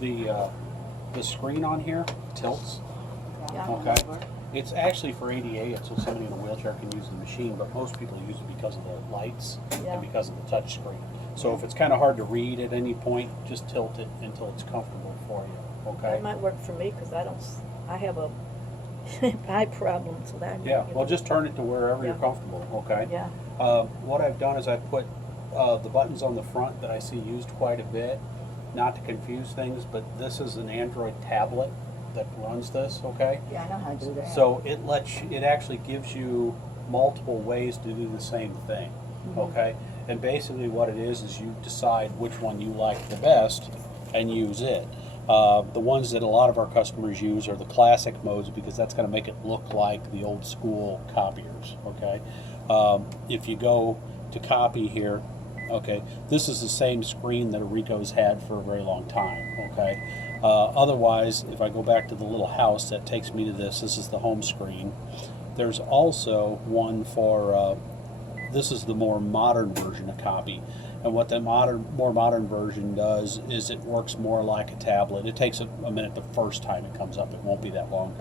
The screen on here tilts. Yeah. Okay. It's actually for ADA, it's so somebody in a wheelchair can use the machine, but most people use it because of the lights Yeah. and because of the touch screen. So if it's kind of hard to read at any point, just tilt it until it's comfortable for you. Okay. That might work for me because I have a eye problem, so that. Yeah. Well, just turn it to wherever Yeah. you're comfortable. Okay. Yeah. What I've done is I put the buttons on the front that I see used quite a bit, not to confuse things, but this is an Android tablet that runs this. Okay. Yeah, I know how to do that. So it actually gives you multiple ways to do the same thing, okay? And basically what it is you decide which one you like the best and use it. The ones that a lot of our customers use are the classic modes because that's going to make it look like the old school copiers, okay? If you go to copy here, okay, this is the same screen that Rico's had for a very long time, okay? Otherwise, if I go back to the little house, that takes me to this. This is the home screen. There's also one for, this is the more modern version of copy. And what the more modern version does is it works more like a tablet. It takes a minute the first time it comes up. It won't be that long.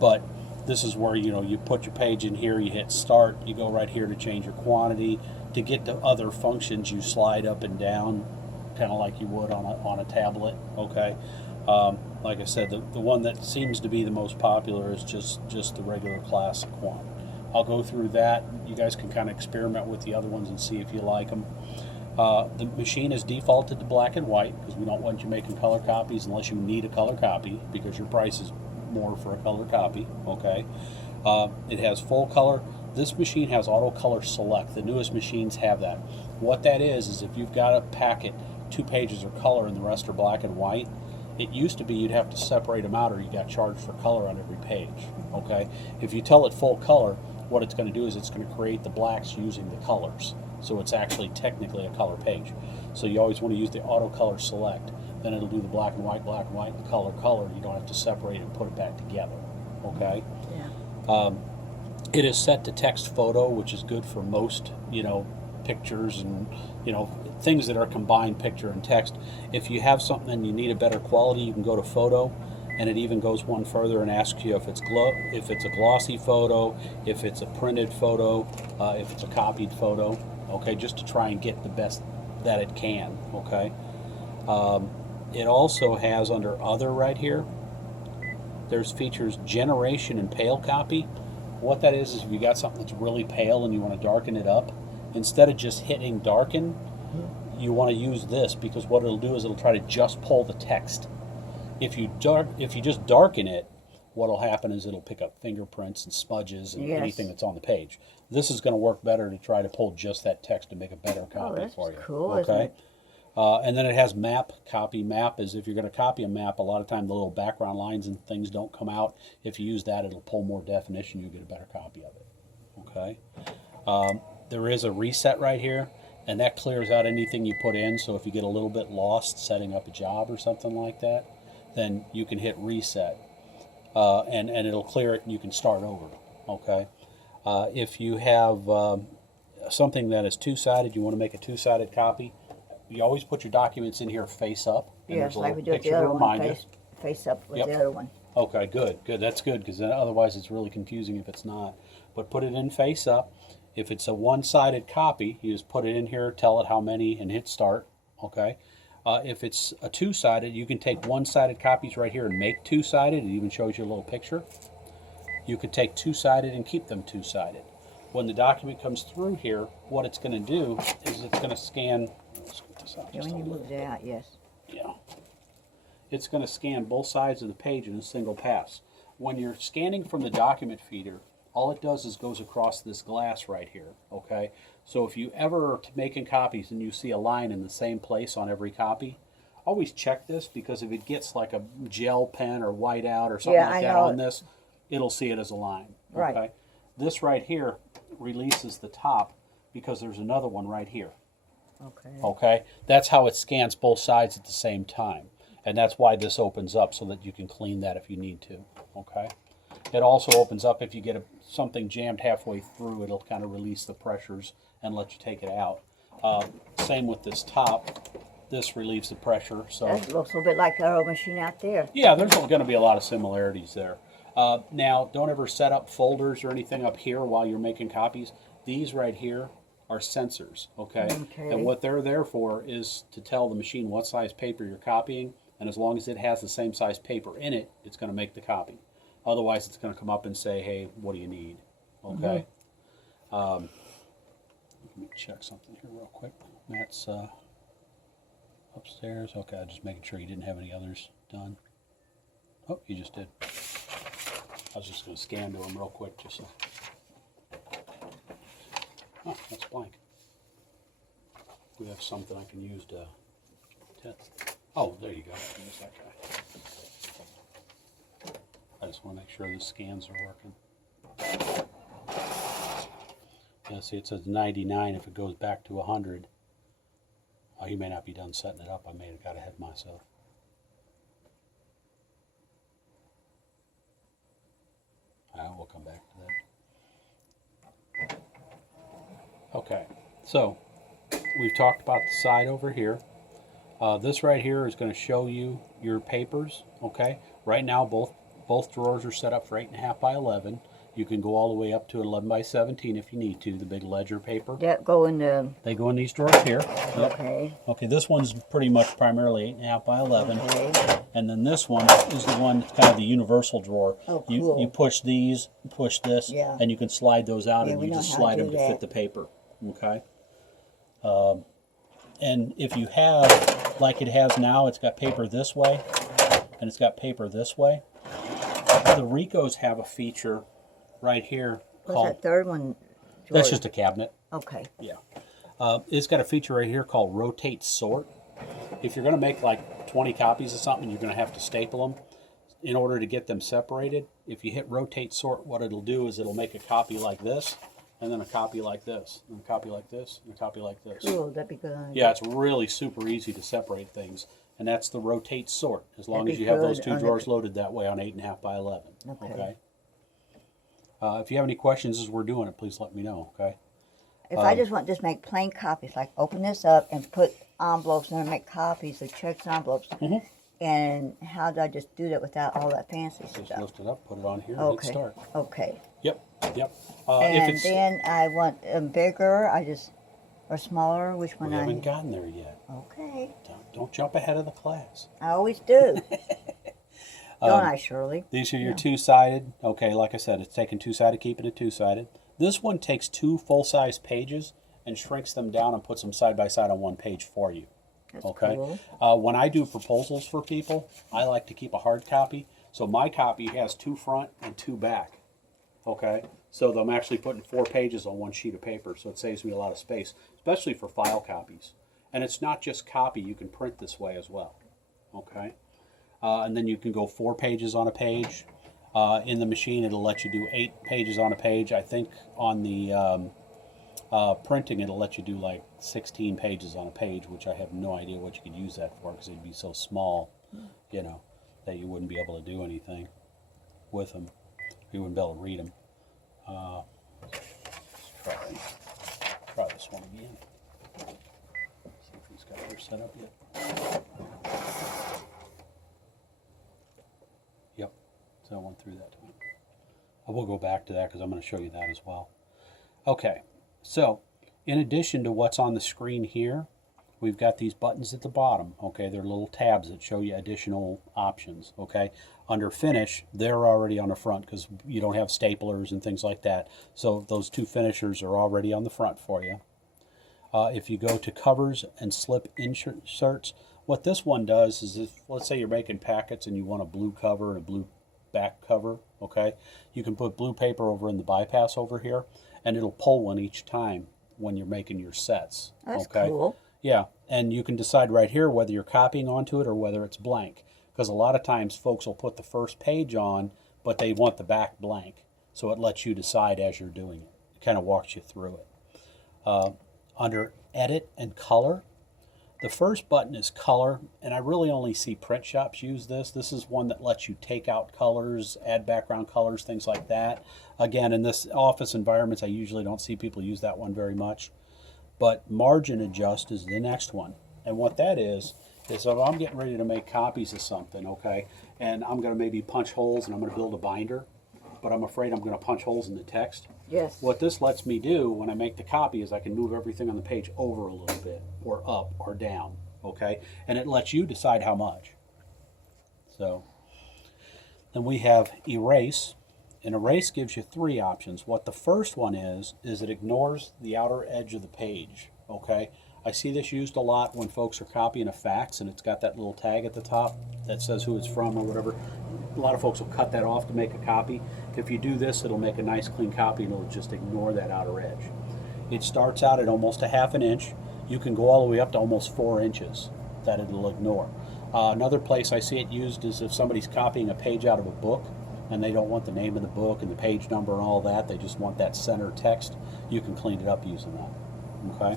But this is where, you put your page in here, you hit start, you go right here to change your quantity. To get to other functions, you slide up and down, kind of like you would on a tablet, okay? Like I said, the one that seems to be the most popular is just the regular classic one. I'll go through that. You guys can kind of experiment with the other ones and see if you like them. The machine is defaulted to black and white because we don't want you making color copies unless you need a color copy because your price is more for a color copy, okay? It has full color. This machine has auto color select. The newest machines have that. What that is if you've got a packet, 2 pages are color and the rest are black and white, it used to be you'd have to separate them out or you got charged for color on every page, okay? If you tell it full color, what it's going to do is it's going to create the blacks using the colors. So it's actually technically a color page. So you always want to use the auto color select. Then it'll do the black and white, the color. You don't have to separate it and put it back together, okay? Yeah. It is set to text photo, which is good for most, pictures and, things that are combined picture and text. If you have something and you need a better quality, you can go to photo, and it even goes one further and asks you if it's a glossy photo, if it's a printed photo, if it's a copied photo, okay, just to try and get the best that it can, okay. It also has under other right here, there's features generation and pale copy. What that is if you got something that's really pale and you want to darken it up, instead of just hitting darken, you want to use this because what it'll do is it'll try to just pull the text. If you just darken it, what'll happen is it'll pick up fingerprints and smudges and anything that's on the page. This is going to work better to try to pull just that text to make a better copy for you. Cool, okay. isn't it? And then it has map. Copy map is if you're going to copy a map, a lot of time the little background lines and things don't come out. If you use that, it'll pull more definition. You get a better copy of it. Okay. There is a reset right here, and that clears out anything you put in. So if you get a little bit lost setting up a job or something like that, then you can hit reset, and it'll clear it, and you can start over. Okay. If you have something that is two-sided, you want to make a two-sided copy. You always put your documents in here face up. Yes, like we do with the other one, face up with the other one. Okay, good. That's good because otherwise it's really confusing if it's not. But put it in face up. If it's a one-sided copy, you just put it in here, tell it how many, and hit start. Okay. If it's a two-sided, you can take one-sided copies right here and make two-sided. It even shows you a little picture. You could take two-sided and keep them two-sided. When the document comes through here, what it's going to do is it's going to scan. When you move it out, yes. Yeah. It's going to scan both sides of the page in a single pass. When you're scanning from the document feeder, all it does is goes across this glass right here, okay? So if you ever are making copies and you see a line in the same place on every copy, always check this because if it gets like a gel pen or whiteout or something like that on this, it'll see it as a line, okay? Right. This right here releases the top because there's another one right here. Okay, that's how it scans both sides at the same time, and that's why this opens up so that you can clean that if you need to. Okay, it also opens up if you get something jammed halfway through. It'll kind of release the pressures and let you take it out. Same with this top. this relieves the pressure. So That looks a little bit like our old machine out there. yeah, there's going to be a lot of similarities there. Now, don't ever set up folders or anything up here while you're making copies. These right here are sensors, okay? Okay. And what they're there for is to tell the machine what size paper you're copying, and as long as it has the same size paper in it, it's going to make the copy. Otherwise, it's going to come up and say, hey, what do you need? Okay? Let me check something here real quick. That's upstairs. Okay, I'm just making sure you didn't have any others done. Oh, you just did. I was just going to scan to them real quick, just so. Oh, that's blank. We have something I can use to oh, there you go. There's that guy. I just want to make sure the scans are working. Yeah, see, it says 99 if it goes back to 100. Oh, you may not be done setting it up. I may have got ahead of myself. We'll come back to that. Okay, so we've talked about the side over here. This right here is going to show you your papers. Okay, right now both drawers are set up for 8.5 by 11. You can go all the way up to 11 by 17 if you need to. The big ledger paper. That go in the. They go in these drawers here. Yep. Okay. Okay, this one's pretty much primarily 8.5 by 11. Okay. And then this one is the one, kind of the universal drawer. Oh, cool. You push these, push this, Yeah. and you can slide those out, Yeah, and we you know just how slide to them do to fit that. the paper. Okay. And if you have, like it has now, it's got paper this way, and it's got paper this way. The Ricos have a feature right here What's called. that third one? That's George? just a cabinet. Okay. Yeah. It's got a feature right here called rotate sort. If you're going to make like 20 copies of something, you're going to have to staple them in order to get them separated. If you hit rotate sort, what it'll do is it'll make a copy like this, and then a copy like this, and a copy like this, and a copy like this. Cool, that'd be good. Yeah, it's really super easy to separate things, and that's the rotate sort, as long That'd as be you have those good two on the- drawers loaded that way on 8.5 by 11. Okay. If you have any questions as we're doing it, please let me know, okay? If I just want to just make plain copies, like open this up and put envelopes and then make copies of checks envelopes, and how do I just do that without all that fancy Just stuff? lift it up, put it on here, and Okay. hit start. Okay. Yep. If And it's, then I want them bigger. Or smaller. Which one we I? haven't gotten there yet. Okay. Don't jump ahead of the class. I always do. Don't I, Shirley? These are your two-sided. Okay, like I said, it's taking two-sided, keeping it two-sided. This one takes 2 full-size pages and shrinks them down and puts them side by side on one page for you. That's Okay. cool. When I do proposals for people, I like to keep a hard copy. So my copy has 2 front and 2 back. Okay. So I'm actually putting 4 pages on one sheet of paper, so it saves me a lot of space, especially for file copies. And it's not just copy; you can print this way as well. Okay. And then you can go 4 pages on a page. In the machine, it'll let you do 8 pages on a page. I think on the printing, it'll let you do like 16 pages on a page, which I have no idea what you could use that for, because it'd be so small, you know, that you wouldn't be able to do anything with them. You wouldn't be able to read them. Let's try this one again. See if he's got her set up yet. Yep, so I went through that time. I will go back to that because I'm going to show you that as well. Okay, so in addition to what's on the screen here, we've got these buttons at the bottom. Okay, they're little tabs that show you additional options. Okay, under finish, they're already on the front because you don't have staplers and things like that. So those 2 finishers are already on the front for you. If you go to covers and slip inserts, what this one does is, if let's say you're making packets and you want a blue cover and a blue back cover, okay, you can put blue paper over in the bypass over here, and it'll pull one each time when you're making your sets. That's okay? cool. Yeah, and you can decide right here whether you're copying onto it or whether it's blank, because a lot of times folks will put the first page on, but they want the back blank, so it lets you decide as you're doing it. It kind of walks you through it. Under edit and color, the first button is color, and I really only see print shops use this. This is one that lets you take out colors, add background colors, things like that. Again, in this office environments, I usually don't see people use that one very much. But margin adjust is the next one, And what that is if I'm getting ready to make copies of something, okay, and I'm going to maybe punch holes and I'm going to build a binder, but I'm afraid I'm going to punch holes in the text. Yes. What this lets me do when I make the copy is I can move everything on the page over a little bit, or up or down, okay? And it lets you decide how much. So, then we have erase. And erase gives you three options. What the first one is it ignores the outer edge of the page, okay? I see this used a lot when folks are copying a fax and it's got that little tag at the top that says who it's from or whatever. A lot of folks will cut that off to make a copy. If you do this, it'll make a nice clean copy and it'll just ignore that outer edge. It starts out at almost a ½ inch. You can go all the way up to almost 4 inches that it'll ignore. Another place I see it used is if somebody's copying a page out of a book and they don't want the name of the book and the page number and all that, they just want that center text, you can clean it up using that, okay?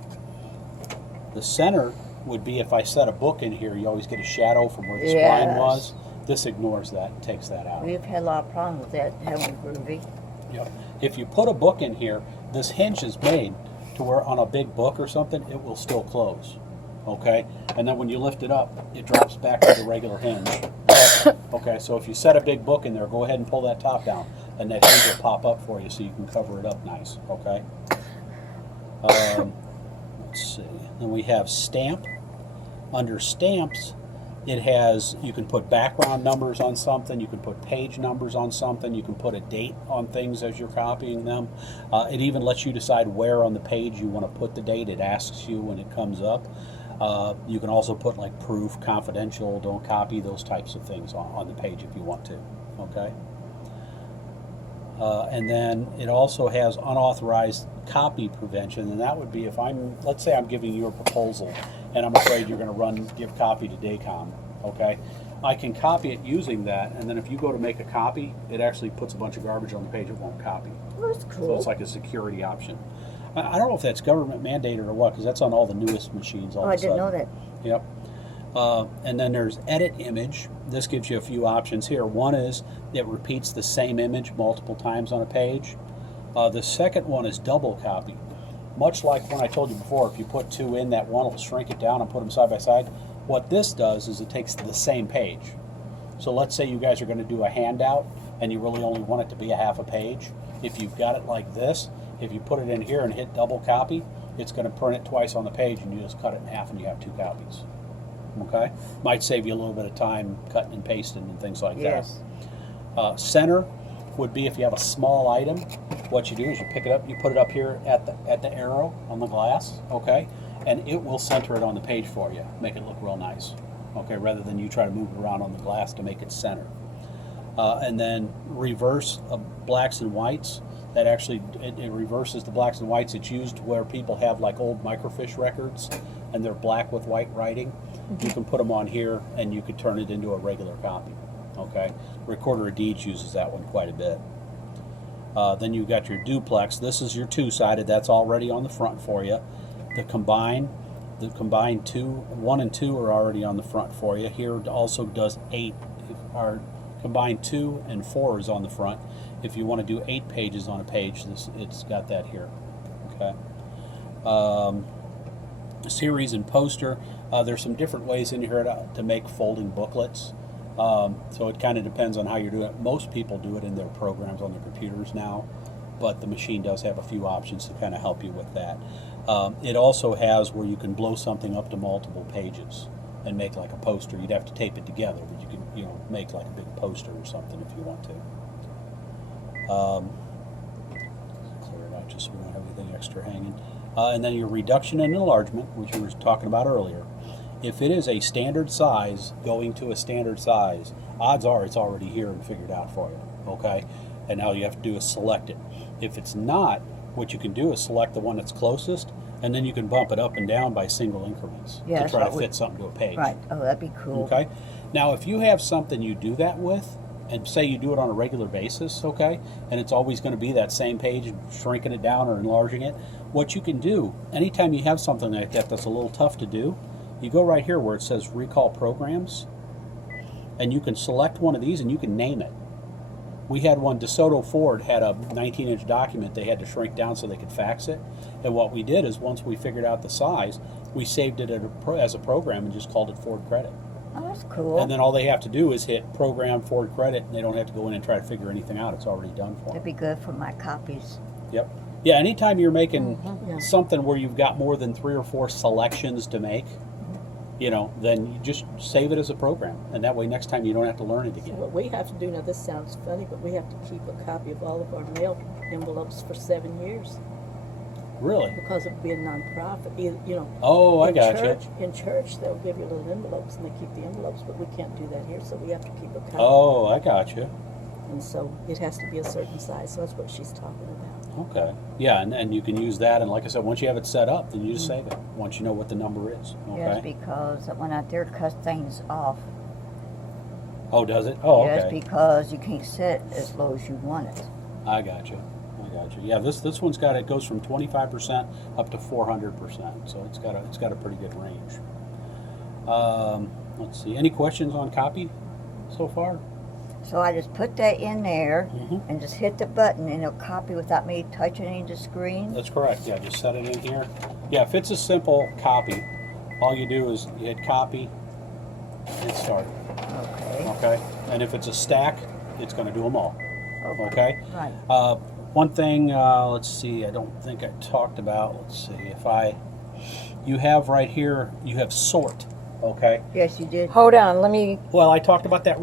The center would be if I set a book in here, you always get a shadow from where the spine was. This ignores that and takes that out. We've had a lot of problems with that, haven't we, Groovy? Yep. If you put a book in here, this hinge is made to where on a big book or something, it will still close, okay? And then when you lift it up, it drops back to the regular hinge. Okay, so if you set a big book in there, go ahead and pull that top down, and that hinge will pop up for you so you can cover it up nice, okay? Let's see. Then we have stamp. Under stamps, it has, you can put background numbers on something, you can put page numbers on something, you can put a date on things as you're copying them. It even lets you decide where on the page you want to put the date. It asks you when it comes up. You can also put like proof, confidential, don't copy, those types of things on the page if you want to, okay? And then it also has unauthorized copy prevention, and that would be if let's say I'm giving you a proposal and I'm afraid you're going to give copy to Daycom, okay? I can copy it using that, and then if you go to make a copy, it actually puts a bunch of garbage on the page it won't copy. Well, that's cool. So it's like a security option. I don't know if that's government mandated or what, because that's on all the newest machines all of a sudden. I didn't know that. Yep. And then there's edit image. This gives you a few options here. One is it repeats the same image multiple times on a page. The second one is double copy. Much like when I told you before, if you put two in, that one will shrink it down and put them side by side. What this does is it takes the same page. So let's say you guys are going to do a handout and you really only want it to be a half a page. If you've got it like this, if you put it in here and hit double copy, it's going to print it twice on the page and you just cut it in half and you have 2 copies. Okay? Might save you a little bit of time cutting and pasting and things like Yes. that. Center would be if you have a small item, what you do is you pick it up, you put it up here at the arrow on the glass, okay? And it will center it on the page for you, make it look real nice, okay? Rather than you try to move it around on the glass to make it center. And then reverse blacks and whites. That actually, it reverses the blacks and whites. It's used where people have like old microfiche records and they're black with white writing. You can put them on here and you could turn it into a regular copy, okay? Recorder of Deeds uses that one quite a bit. Then you've got your duplex. This is your 2-sided. That's already on the front for you. The combined 1 and 2 are already on the front for you. Here it also does 8. Our combined 2 and 4 is on the front. If you want to do 8 pages on a page, it's got that here. Okay. Series and poster. There's some different ways in here to make folding booklets. So it kind of depends on how you're doing it. Most people do it in their programs on their computers now, but the machine does have a few options to kind of help you with that. It also has where you can blow something up to multiple pages and make like a poster. You'd have to tape it together, but you can make like a big poster or something if you want to. Clear it out just so we don't have anything extra hanging. And then your reduction and enlargement, which we were talking about earlier. If it is a standard size going to a standard size, odds are it's already here and figured out for you, okay? And now you have to do is select it. If it's not, what you can do is select the one that's closest, and then you can bump it up and down by single increments to try to fit something to a page. Right. Oh, that'd be cool. Okay. Now, if you have something you do that with, and say you do it on a regular basis, okay, and it's always going to be that same page, shrinking it down or enlarging it, what you can do, anytime you have something like that that's a little tough to do, you go right here where it says Recall Programs, and you can select one of these and you can name it. We had one, DeSoto Ford had a 19-inch document they had to shrink down so they could fax it. And what we did is once we figured out the size, we saved it as a program and just called it Ford Credit. Oh, that's cool. And then all they have to do is hit Program Ford Credit, and they don't have to go in and try to figure anything out. It's already done for That'd them. be good for my copies. Yep. Yeah, anytime you're making Yeah. something where you've got more than 3 or 4 selections to make, you know, then you just save it as a program. And that way next time you don't have to learn it So again. what we have to do, now this sounds funny, but we have to keep a copy of all of our mail envelopes for 7 years Really? because of being nonprofit. You know, Oh, I in got you. church, in church, they'll give you little envelopes and they keep the envelopes, but we can't do that here, so we have to keep a copy. Oh, I got you. And so it has to be a certain size. So that's what she's talking about. Okay. Yeah, and you can use that. And like I said, once you have it set up, then you just save it. Once you know what the number is. Yes, Okay. because that one out there cuts things off. Oh, does it? Oh, Yes, okay. because you can't set as low as you want it. I got you. I got you. Yeah, this one's got, it goes from 25% up to 400%. So it's got a pretty good range. Let's see. Any questions on copy so far? So I just put that in there Mhm. and just hit the button and it'll copy without me touching any of the screen. That's correct. Yeah, just set it in here. Yeah, if it's a simple copy, all you do is you hit copy and start. Okay. Okay. And if it's a stack, it's going to do them all. Okay. Okay. Right. One thing, let's see, I don't think I talked about, let's see, you have right here, you have sort, okay? Yes, you did. Hold on, let me Well, I talked about that